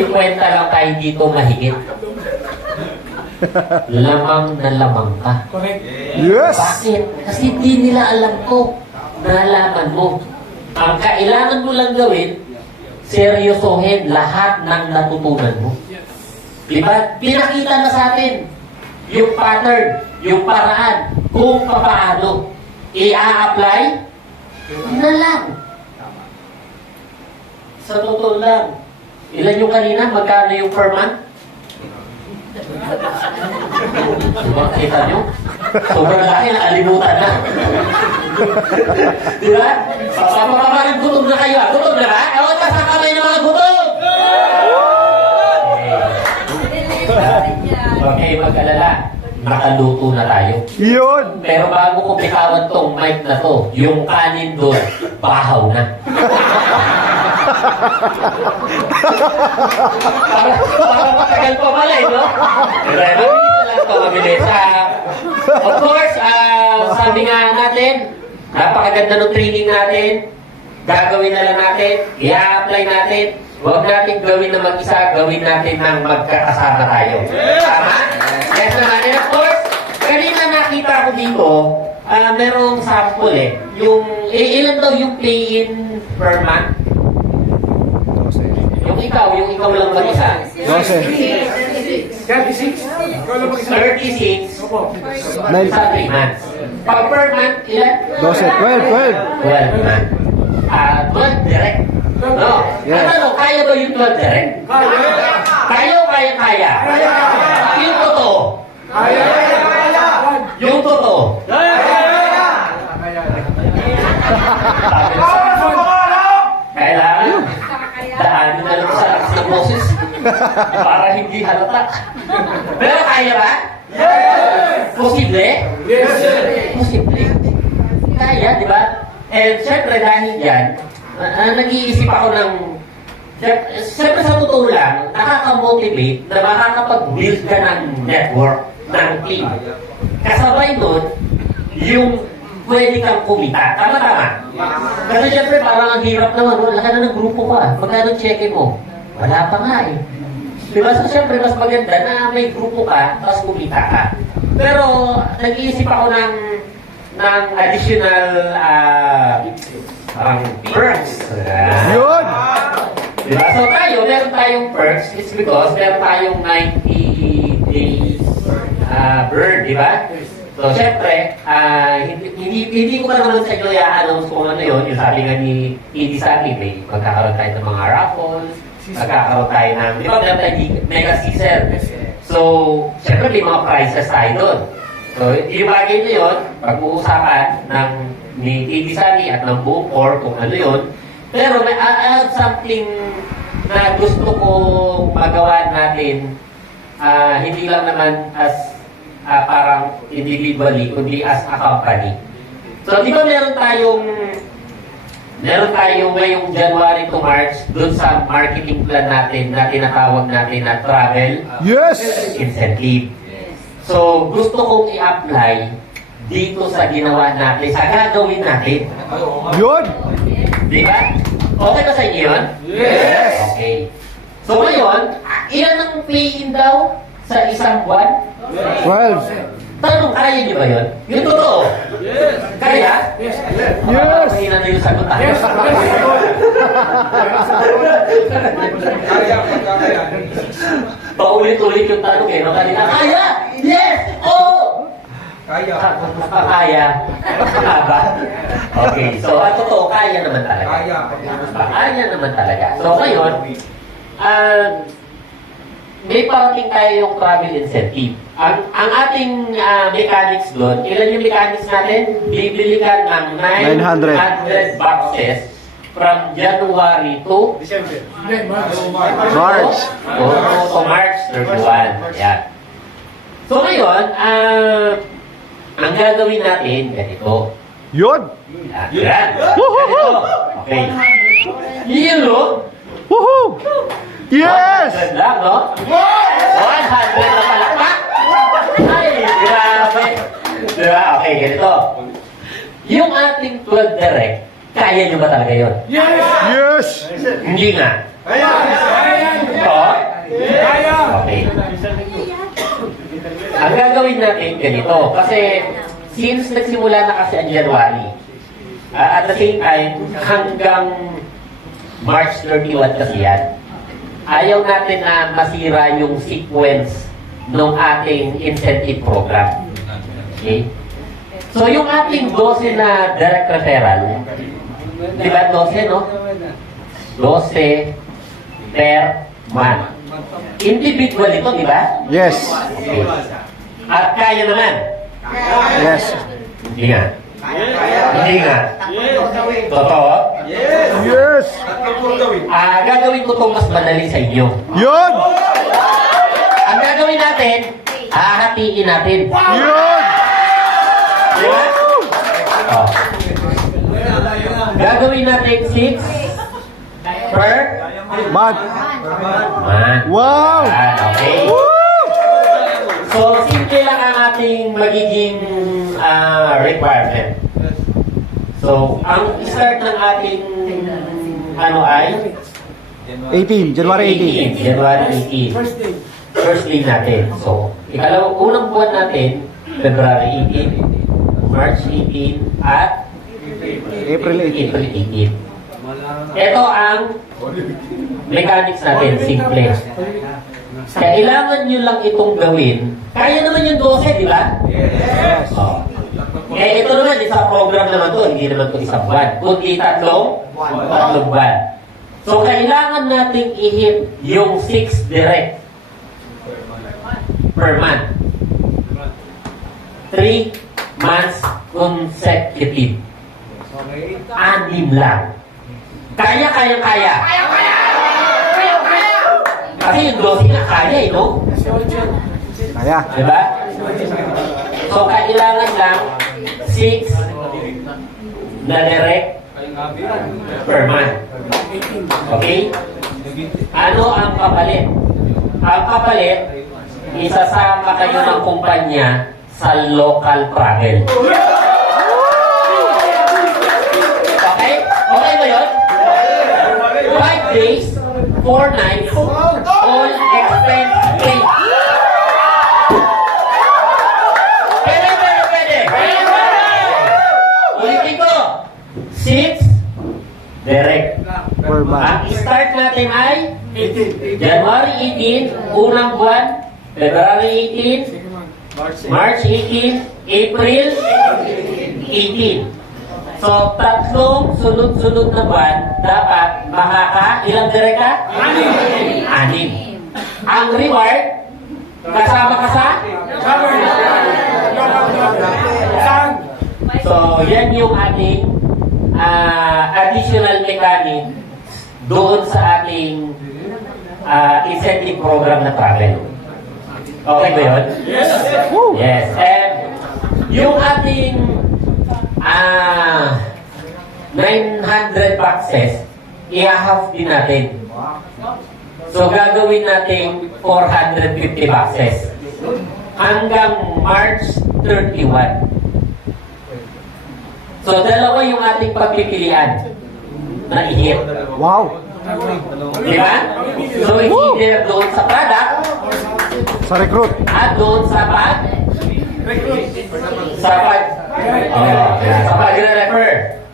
50 lang tayo dito mahigit. Lamang na lamang ka. Yes! Bakit? Kasi di nila alam ko. Nalaman mo. Ang kailangan mo lang gawin, seryosohin lahat ng natutunan mo. Diba? Pinakita na sa atin yung pattern, yung paraan, kung paano i-a-apply na lang. Sa totoo lang, ilan yung kanina? Magkano yung per month? Diba? Kita nyo? Sobrang laki na alimutan na. Diba? Papapapapagod gutom na kayo. Gutom na ba? Ewan ka sa kamay ng mga gutom! Okay, mag-alala. Nakaluto na tayo. Yun! Pero bago ko bitawan tong mic na to, yung kanin doon, bahaw na. para matagal pa pala eh, no? Pero mabilis na lang ito, mabilis. Of course, sabi nga natin, napakaganda ng training natin, gagawin na lang natin, i-apply natin, huwag natin gawin na mag-isa, gawin natin ng magkakasama tayo. Tama? Yes naman. And of course, kanina nakita ko dito, merong sample eh. Yung, ilan daw yung pay-in per month? Yung ikaw lang mag-isa. 12. 36. 36 sa 3 months. Pag per month, ilan? 12. 12. 12 months. 12 direct. No? Yes. Ano, kaya ba yung 12 direct? Kaya o kaya? Yung totoo. Yung totoo. Kailangan daanin na lang sa lakas ng boses para hindi halata. Pero kaya ba? Posible? Posible. Kaya, di ba? And syempre dahil yan, nag-iisip ako ng syempre sa totoo lang, nakaka-motivate na makakapag-build ka ng network, ng team. Kasabay nun, yung pwede kang kumita. Tama-tama. Kasi syempre parang ang hirap naman. Wala ka na ng grupo ka. Magkano check-in mo? Wala pa nga eh. Diba? So syempre mas maganda na may grupo ka, tapos kumita ka. Pero nag-iisip ako ng additional perks. Yun! Diba? So tayo, meron tayong perks. It's because meron tayong 90 days burn, diba? So, syempre, hindi ko pa naman sa inyo i-announce kung ano yun. Yung sabi nga ni Edie sa akin, may magkakaroon tayo ng mga raffles, magkakaroon tayo ng, di ba, meron tayo mega Caesar. So, syempre, may mga prizes tayo doon. So, yung bagay na yun, pag-uusapan ng ni Edie Sani at ng buong core kung ano yun. Pero may something na gusto ko magawa natin, hindi lang naman as parang individually, kundi as a company. So, di ba meron tayong ngayong January to March dun sa marketing plan natin na tinatawag natin na travel Yes! incentive. So, gusto kong i-apply dito sa ginawa natin, sa gagawin natin. Yun! Di ba? Okay ba sa inyo yun? Yes! Okay. So, ngayon, ilan ang pay-in daw sa isang buwan? 12. Tanong, kaya niyo ba yun? Yung totoo? Yes. Kaya? Yes. Yes. Mahina na yung sagot. Yes. Paulit-ulit yung tanong eh. No? Kanina, kaya? Yes! Oo! Kaya. Kaya. Ba? Okay. So, ang totoo, kaya naman talaga. Kaya naman talaga. So, ngayon, may parating tayo yung travel incentive. Ang ating mechanics doon, ilan yung mechanics natin? Bibili ka ng 900 boxes from January to March. to March 31. Yeah. So ngayon, ang gagawin natin, ganito. Yun! Yan. Ganito. Okay. Yun, no? Woohoo! Yes! 100 lang, no? 100 na palakpak! Ay, grabe! Diba? Okay, ganito. Yung ating 12 direct, kaya nyo ba talaga yun? Yes! Hindi nga. Kaya. Oo? Ang gagawin natin ganito, kasi since nagsimula na kasi ang January, at the same time, hanggang March 31 kasi yan, ayaw natin na masira yung sequence ng ating incentive program. Okay? So yung ating 12 na direct referral, di ba 12, no? 12 per month. Individual ito, di ba? Yes. Okay. At kaya naman. Yes. Hindi nga. Hindi nga. Totoo? Yes. Gagawin ko itong mas madali sa inyo. Yun. Ang gagawin natin, hahatiin natin. Yun. Di ba? Oh. Gagawin natin 6 per Mad. month. Wow. Okay. Woo. So, simple lang ang ating magiging requirement. So, ang start ng ating ano ay 18. January 18. January 18. First day natin. So, unang buwan natin, February 18, March 18, at April 18. April 18. Ito ang mechanics natin, simple. Kailangan nyo lang itong gawin. Kaya naman yung 12, di ba? Yes. Oh. Ito naman, isang program naman to, hindi naman to isang buwan. Kundi tatlong buwan. So, kailangan nating i-hit yung 6 direct per month. 3 months consecutive. 6 lang. Kaya. Kasi yung 12 na kaya, no? Kaya. Diba? So, kailangan lang 6 na direct per month. Okay? Ano ang kapalit? Ang kapalit, isasama kayo ng kumpanya sa local travel. Okay? Okay ba yun? 5 days, 4 nights, all expense paid. Pwede. Ulitin ko. 6 direct. Per month. Ang start natin ay January 18, unang buwan, February 18, March 18, April 18. So, tatlong sunod-sunod na buwan, dapat ilang direct ka? 6. Ang reward, kasama ka sa? So, yan yung ating additional mechanic doon sa ating incentive program na travel. Okay ba yun? Woo. Yes. And yung ating 900 boxes, i-half din natin. So, gagawin natin 450 boxes hanggang March 31. So, dalawa yung ating pagpipilian na i-hit. Wow. Di ba? So, either doon sa product Sa recruit. at doon sa pag-refer.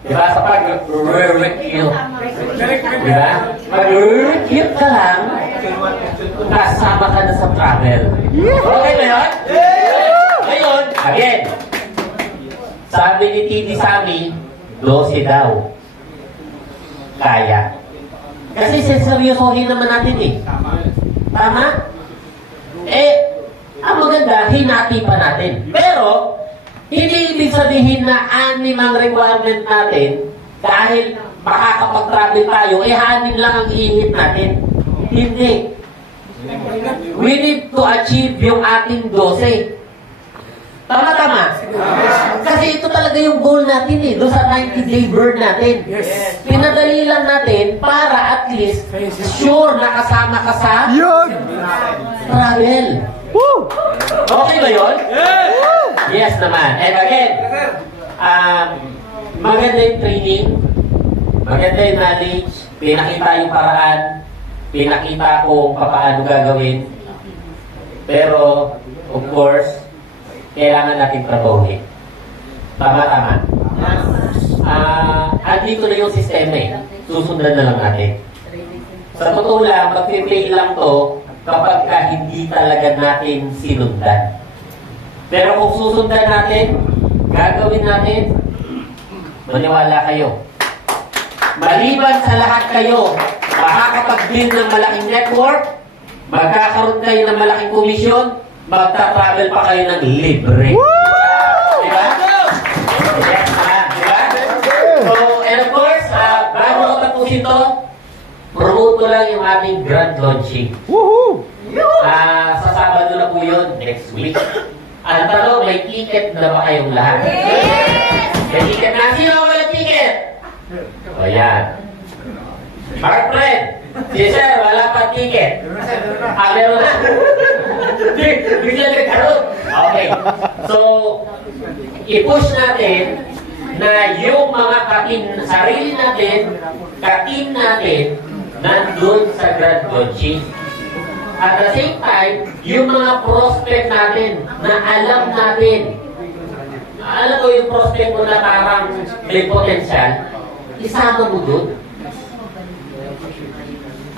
Di ba? Sa pag-recruit. Di ba? Pag-recruit ka lang, kasama ka na sa travel. Okay ba yun? Ngayon, again, sabi ni Titi Sammy, 12 daw. Kaya. Kasi seryosohin naman natin eh. Tama? Ang maganda, hinati pa natin. Pero, hindi ibig sabihin na 6 ang requirement natin dahil makakapag-travel tayo, 6 lang ang ihit natin. Hindi. We need to achieve yung ating 12. Tama. Kasi ito talaga yung goal natin eh, doon sa 90-day burn natin. Pinadali lang natin para at least sure na kasama ka sa Yun. travel. Woo. Okay ba yun? Yes naman. And again, maganda yung training, maganda yung knowledge, pinakita yung paraan, pinakita kung paano gagawin. Pero, of course, kailangan natin trabahuhin. Tama-tama. Andito na yung sistema eh. Susundan na lang natin. Sa totoo lang, mag-play lang to kapag hindi talaga natin sinundan. Pero kung susundan natin, gagawin natin, maniwala kayo. Maliban sa lahat kayo, makakapag-build ng malaking network, magkakaroon kayo ng malaking komisyon, magta-travel pa kayo ng libre. Diba? Yes, diba? So, and of course, bago ko tapusin to, promote ko lang yung ating grand launching. Woohoo! Sa Sabado na po yun, next week. Ang tanong, may ticket na ba kayong lahat? May ticket na? Sino wala ticket? O yan. Mark Fred, si Sir, wala pa ticket. Meron na. Bigla nagkaroon. Okay. So, i-push natin na yung mga sarili natin, ka-team natin, nandun sa grand launching. At the same time, yung mga prospect natin na alam natin, alam ko yung prospect mo na parang may potential, isama mo dun.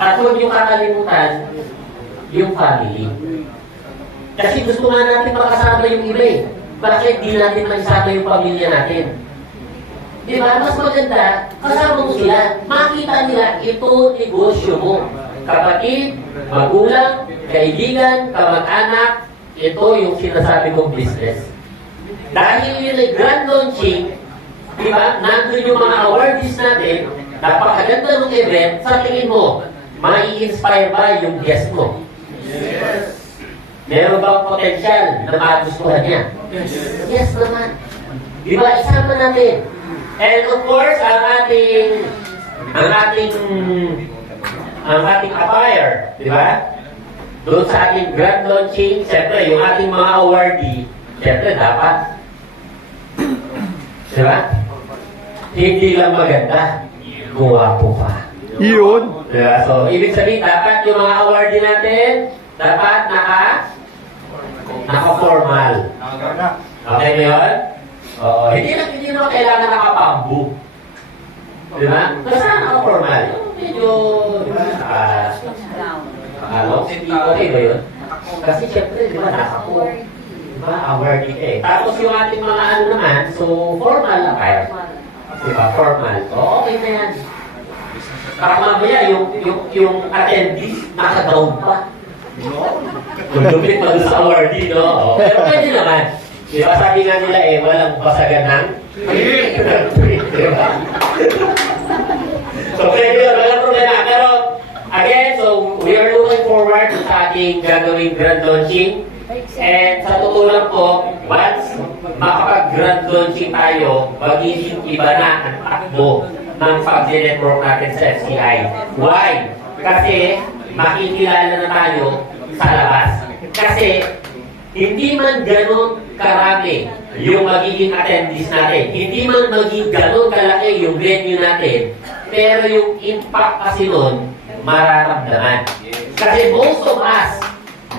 At huwag yung kakalimutan, yung family. Kasi gusto nga natin makasama yung iba eh. Bakit di natin maisama yung pamilya natin? Di ba? Mas maganda, kasama mo sila. Makita nila, ito negosyo mo. Kapatid, magulang, kaibigan, kamag-anak, ito yung sinasabi kong business. Dahil yun ay grand launching, di ba? Nandun yung mga awardees natin, napakaganda ng event, sa tingin mo, mai-inspire ba yung guest mo? Yes. Meron bang potential na magustuhan niya? Yes naman. Di ba? Isama natin. And of course, ang ating attire, di ba? Doon sa ating grand launching, siyempre, yung ating mga awardee, siyempre, dapat. Di ba? Hindi lang maganda, guwapo pa. Yun. Diba? So, ibig sabihin, dapat yung mga awardee natin, dapat naka-formal. Okay ba yun? Oo. Hindi naman kailangan nakapambu. Diba? Kasi naka-formal. Medyo, diba, okay ba yun? Kasi syempre, diba, diba, awardee ka eh. Tapos yung ating mga ano naman, so, formal na kayo. Diba, formal. So, okay na yan. Para mamaya, yung attendees, naka-down pa. Lumit pa doon sa awardee, no? Pero pwede naman. Diba, sabi nga nila eh, walang basagan ng diba? So, pwede yun, walang problema. Pero, again, so, we are looking forward sa ating gagawing grand launching. And sa totoo lang po, once makapag-grand launching tayo, magiging iba na ang takbo ng pag-network natin sa FCI. Why? Kasi makikilala na tayo sa labas. Kasi hindi man ganun karami yung magiging attendees natin. Hindi man maging ganun kalaki yung venue natin. Pero yung impact kasi nun, mararamdaman. Kasi most of us,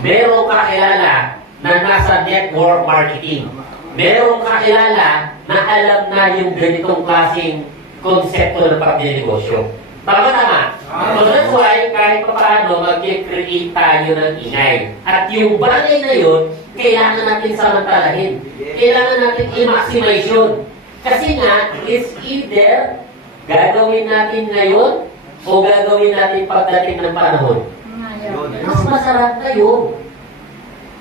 merong kakilala na nasa network marketing. Merong kakilala na alam na yung ganitong klaseng konsepto ng pagdinegosyo. Tama-tama. So that's why, kahit pa paano, mag-create tayo ng ingay. At yung bagay na yun, kailangan natin samantalahin. Kailangan natin i-maximize yun. Kasi nga, it's either gagawin natin ngayon o gagawin natin pagdating ng panahon. Mas masarap kayo.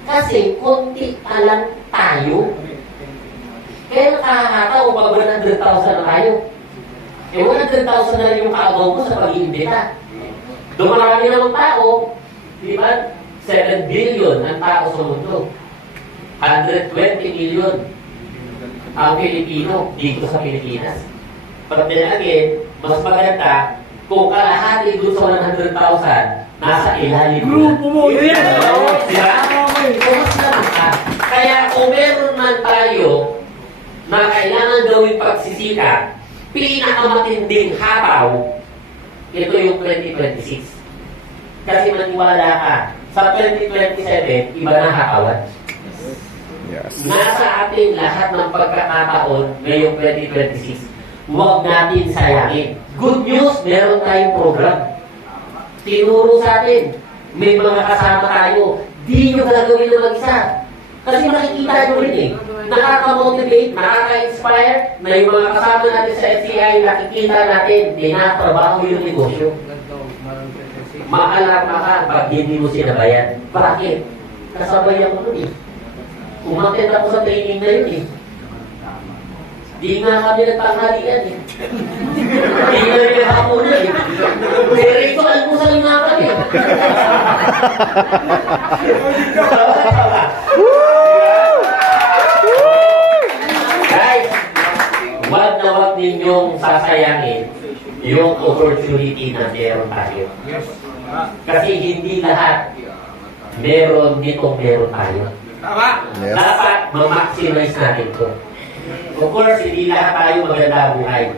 Kasi konti pa lang tayo. Kaya nakakataw pag 100,000 na tayo. Eh, 100,000 na rin yung kaagaw mo sa pag-iimbita. Dumarami namang tao, di ba? 7 billion ang tao sa mundo. 120 million ang Pilipino dito sa Pilipinas. Pag dinagin, mas maganda kung kalahati doon sa 100,000 nasa ilalim mo. Grupo mo, yes! Diba? So, mas naman. Kaya kung meron man tayo na kailangan gawing pagsisikap, pinakamatinding hataw, ito yung 2026. Kasi maniwala ka, sa 2027, iba na hatawan. Yes. Nasa atin lahat ng pagkakataon ngayong 2026. Huwag natin sayangin. Good news, meron tayong program. Tinuro sa atin. May mga kasama tayo. Di nyo gagawin na mag-isa. Kasi makikita nyo rin eh. Nakaka-motivate, nakaka-inspire na yung mga kasama natin sa FCI, nakikita natin, tinatrabaho yung negosyo. Maalarma ka pag hindi mo sinabayan. Bakit? Kasabayan mo nun eh. Umakyat ako sa training na yun eh. Di nga kami nagtanghalian eh. Di nga rin hapunan eh. Diretso almusal nga kami. Guys, wag na wag ninyong sasayangin yung opportunity na meron tayo. Kasi hindi lahat meron nitong meron tayo. Yes. Dapat ma-maximize natin ito. Of course, hindi lahat tayo maganda buhay.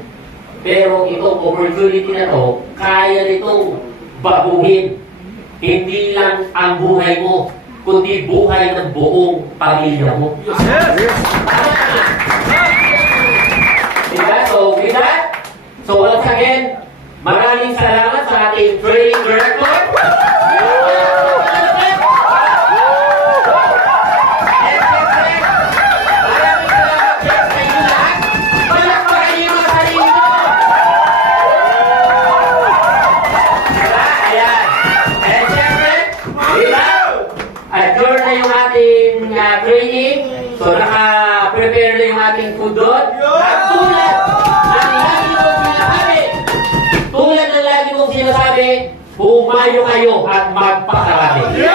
Pero itong opportunity na to, kaya nitong baguhin. Hindi lang ang buhay mo, kundi buhay ng buong pamilya mo. Diba? So, with that, so once again, maraming salamat sa ating training director. Adjourn na yung ating training. So, naka-prepare na yung ating food doon. At tulad ng lagi kong sinasabi, pumayo kayo at magpakarami.